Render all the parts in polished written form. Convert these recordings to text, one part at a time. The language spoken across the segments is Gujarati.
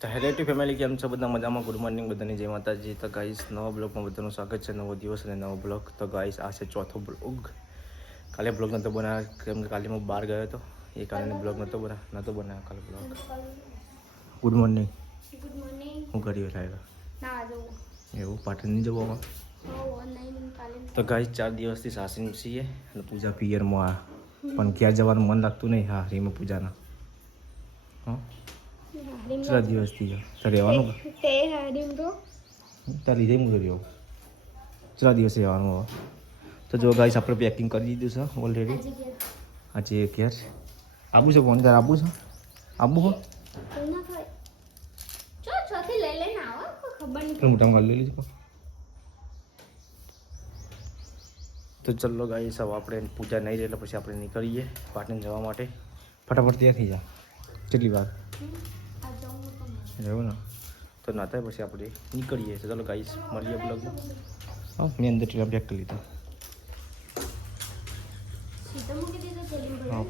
તો હેલો ટુ ફેમિલી, કેમ છો બધા? મજામાં? ગુડ મોર્નિંગ બધાની, જય માતાજી. તો ગાઈસ નવા બ્લોગમાં બધાનું સ્વાગત છે. નવો દિવસ અને નવો બ્લોગ. તો ગાઈસ આ છે ચોથો બ્લોગ. કાલે બ્લોગ નહોતો બનાવ્યો કેમ કે કાલે હું બહાર ગયો હતો, એ કારણે બ્લોગ નહોતો બનાવ્યો કાલે blog. Good morning. Good morning. હું કર્યું લાવ્યા ના જો એવું પાટણ નહીં જવામાં. તો ગાઈસ 4 દિવસથી સાસરી છીએ અને પૂજા પિયરમાં આ પણ ક્યાં જવાનું મન લાગતું નહીં. હા રીમાં પૂજાના હા 4 દિવસથી ત્યાં રહેવાનું તે હાડીમ તો ત્યાં લીધે હું રહ્યો 4 દિવસે રહેવાનું હવે. તો જો ગાઈસ આપણે પેકિંગ કરી દીધું છે ઓલરેડી. આજે ઘેર આબુ છે, ફોન કર આબુ છે, આબુ હો ના ખાય ચો ચોથી લઈ લેને આવો ખબર નહીં મોટા માં લઈ લીધું. તો ચલો ગાઈસ હવે આપણે પૂજા નહીં રહે એટલે પછી આપણે નીકળીએ પાટણ જવા માટે. ફટાફટ ત્યાંથી જા. કેટલી વાર આ જાઉં તો રહેવું ને તો ના થાય પછી આપણે નીકળીએ. તો ચાલો ગાઈસ મળીએ બ્લોગમાં. હા મેં અંદર ટીલા પેક કરી લીધા. સીધા મૂકી દીધો ચલી હા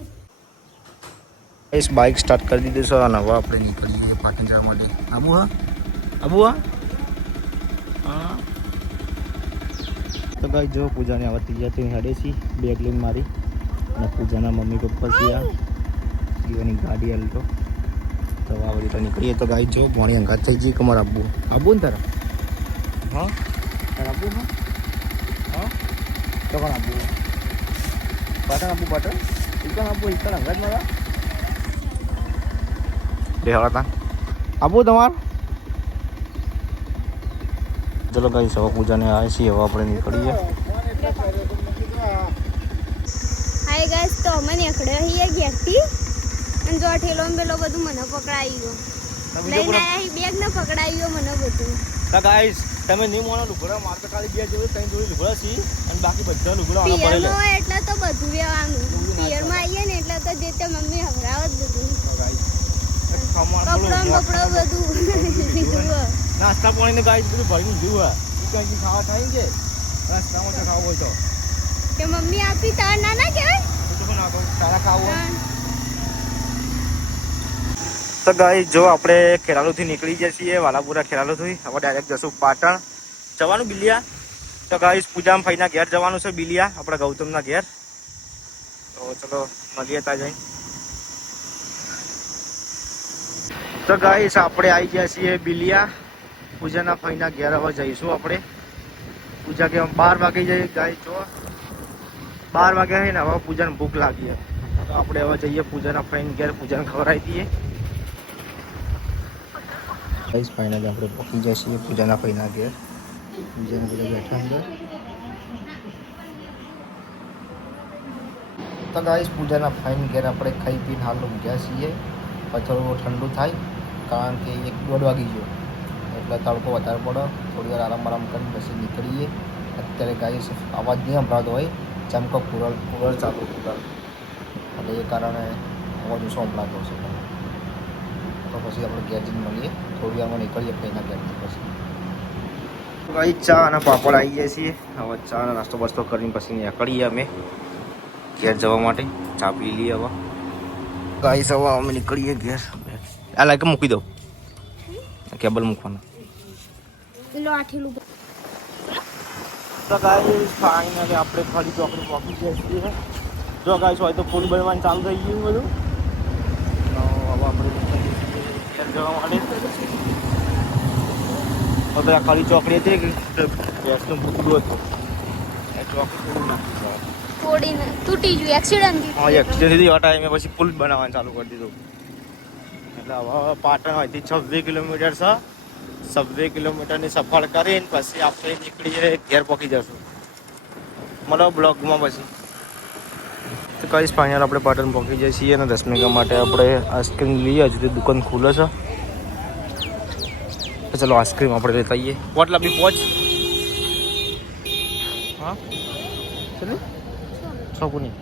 ગાઈસ બાઇક સ્ટાર્ટ કરી દીધું છે અને હવે આપણે નીકળીએ પાટણ જવા માટે. આબુ હા આબુ હા. તો ગાઈસ જો પૂજાને આવા તૈયાર થઈને હેડે છે બેગ લઈને મારી અને પૂજાના મમ્મી પપ્પા છે આ જીવાની ગાડી હાલતો. તો આ બધી તો નીકળીએ. તો ગાઈસ જો ભણી અંગાત થઈ જઈએ કમર આબુ આબુ ને તારા હા તારા આબુ હા હા તો કોણ આબુ પાટણ આબુ પાટણ ઇકણ આબુ ઇકણ અંગાત મારા દેવા તા આબુ તમાર. ચલો ગાઈસ હવે પૂજાને આવે છે હવે આપણે નીકળીએ. હાય ગાઈસ તો અમે નીકળે હઈએ ઘેરથી અને જો ઠેલો ને પેલો બધું મને પકડાઈ ગયો લઈને આયા બેગ ને પકડાઈ ગયો મને બધું. તો ગાઈસ તમે નહીં મોનો લુગડા માર તો ખાલી બે જોડે ત્રણ જોડે લુગડા છે અને બાકી બધા લુગડા આના પડેલા. પિયરમાં હોય એટલે તો બધું લેવાનું. પિયરમાં આવીએ ને એટલે તો જે તે મમ્મી હવરાવત બધું કપડો બધું નાસ્તા પાણી ને ગાઈસ બધું ભરીને જોવા કઈ ખાવા થાય કે નાસ્તામાં તો ખાવું હોય તો કે મમ્મી આપી તાર ના ના કહેવાય તારા ખાવું. તો ગાઈસ જો આપણે ખેરાલુથી નીકળી જઈએ છીએ વાલાપુરા ખેરાલુથી. હવે ડાયરેક્ટ જશું પાટણ જવાનું બિલિયા. તો ગાઈસ પૂજામાં ફઈના ઘેર જવાનું છે બિલિયા આપણા ગૌતમના ઘેર. તો ચલો મળીએ ત્યાં જઈને. તો ગાઈસ આપણે આવી ગયા છીએ બિલિયા પૂજાના ફઈના ઘેર. હવે જઈશું આપણે પૂજા કે 12 વાગે જઈએ ગાઈસ. જો 12 વાગ્યા છે ને હવે પૂજાને ભૂખ લાગી. તો આપણે હવે જઈએ પૂજાના ફઈના ઘેર, પૂજાને ખવડાવી દઈએ. ગાઈસ ફાઇનલી આપણે પહોંચી જાય છીએ પૂજાના ફઈના ઘેર. પૂજાને બધા બેઠા અંદર. તો ગાઈસ પૂજાના ફાઇન ઘેર આપણે ખાઈ પીને હાલ ગયા છીએ. પછી થોડું ઠંડુ થાય કારણ કે 1-1:30 વાગી ગયો એટલે તડકો વધારે પડે. થોડી વાર આરામ કરીને પછી નીકળીએ. અત્યારે ગાઈસ અવાજ નહીં સંભળાતો હોય ચમકો કુરલ ચાલુ એટલે એ કારણે અવાજ ઓછો સંભળાતો છે. તો પછી આપણે ઘેર જઈને મળીએ. થોડી વારમાં નીકળીએ ફઈના ઘેરથી. પછી ગાઈસ ચા અને પાપડ આવી જાય છીએ. હવે ચા અને નાસ્તો બાસ્તો કરીને પછી નીકળીએ અમે ઘેર જવા માટે. ચા પી લઈએ હવે ગાઈસ. હવે અમે નીકળીએ ઘેર. આ લાઈક મૂકી દો કેબલ મૂકવાના. લાઠીલું તો ગાઈસ ફાઇનલી આપણે ફરી ચોકડી પહોંચી ગયા છીએ. જો ગાઈસ હોય તો ફૂલ બનવાનું ચાલુ થઈ ગયું બધું. તો હવે આપણે ઘેર જવા માટે તો પેલા ખરી ચોકડી હતી કે ગેસનું પૂતળું હતું એ ચોકડી થોડું નાખી તોડીને તૂટી ગયું એક્સિડન્ટ. હા એક્સિડન્ટ થઈ આ ટાઈમે પછી પુલ બનાવવાનું ચાલુ કરી દીધું. એટલે હવે પાટણ હોયથી 26 કિલોમીટર છે. 26 કિલોમીટરની સફર કરીને પછી આપણે નીકળીએ ઘેર પહોંચી જશું. મળો બ્લોગમાં પછી. તો કઈ ફાઇનલ આપણે પાટણ પહોંચી જઈએ છીએ અને 10 મિનિટ માટે આપણે આઈસ્ક્રીમ લઈએ. હજુ તો દુકાન ખુલે છે. તો ચલો આઈસ્ક્રીમ આપણે લેતા આવીએ. વોટ બી પહોંચ હા ચલો છોકુની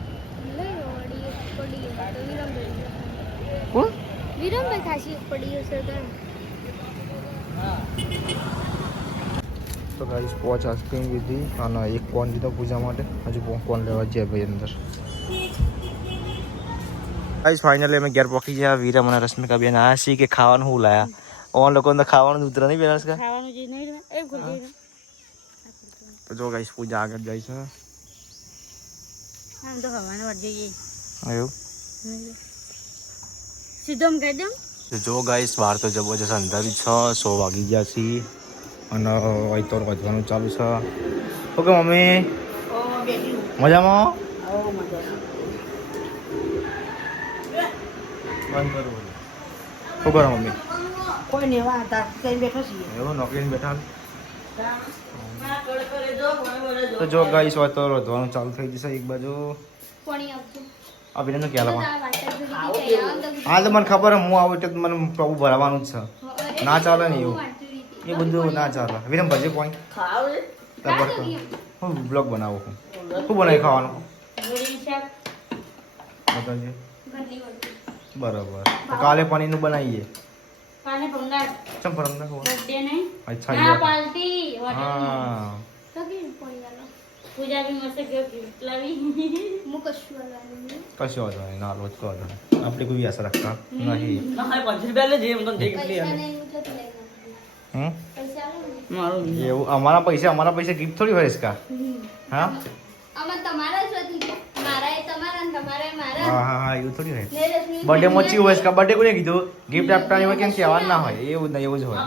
કોણ વિરમભાઈ ખાસી પડી હશે તો. તો ગાઈસ 5 આઈસ્ક્રીમ લીધી અને 1 કોન લીધો પૂજા માટે. હજુ કોન લેવા જાય ભાઈ અંદર. ગાઈસ ફાઇનલી અમે ઘેર પહોંચી ગયા. વીરમ અને રશ્મિકા બેન આવ્યા છીએ કે ખાવાનું શું લાયા ઓન લોકોને ખાવાનું ઉતરે નહીં પેલા કા ખાવાનું જે નહીં રહે એ ભૂલી ગયો તો જો ગાઈસ પૂજા આગળ જાય છે આમ તો હવાને વળ જઈએ એવું સીધો આમ કહી દઉં જો ગાઈસ બહાર તો જબરજસ્ત અંધારી છે 100 વાગી ગયા છે અને અહીં તો વધવાનું ચાલુ છે ઓકે મમ્મી મજામાં બંધ કરું શું કરો મમ્મી કોઈ નહીં વાંધા કઈ બેઠો છીએ એવું નોકરીને બેઠા તો જો ગાઈસ હોય તો વધવાનું ચાલુ થઈ જશે એક બાજુ પાણી આપજો અભિનંદન ક્યાં લાવવા આ વાટા સુધી હા તો મને ખબર હે, હું આવું એટલે મને પ્રભુ ભરાવાનું જ છે ના ચાલે ને એવું એ બધું ના ચાલે વિરમ ભરજે પોઈન્ટ ખાવ હું બ્લોગ બનાવું છું શું બનાવી ખાવાનું બતાવજે બરાબર તો કાલે પનીરનું બનાવીએ કાલે પંગા ચમ પરમ ના બર્થડે નહીં અચ્છા ના પાર્ટી હા તો કે પાણી આલો પૂજા બી મસ્ત ગિફ્ટ લાવી મુ કશું લાવી કશો વાંધો નહીં ના રોજ કહો આપણે કોઈ આશા રાખતા નહીં હમ મારું એવું અમારા પૈસા ગિફ્ટ થોડી હોય છે કા હા હા હા એવું થોડી હોય બર્થડે માં ચી હોય છે કા બર્થડે કોને કીધું ગિફ્ટ આપવાની હોય કેમ કહેવાનું ના હોય એવું નહીં એવું જ હોય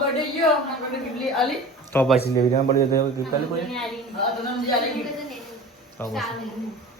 તો પછી લેવી બર્થડે તો ગિફ્ટ આલી કોઈ તો પછી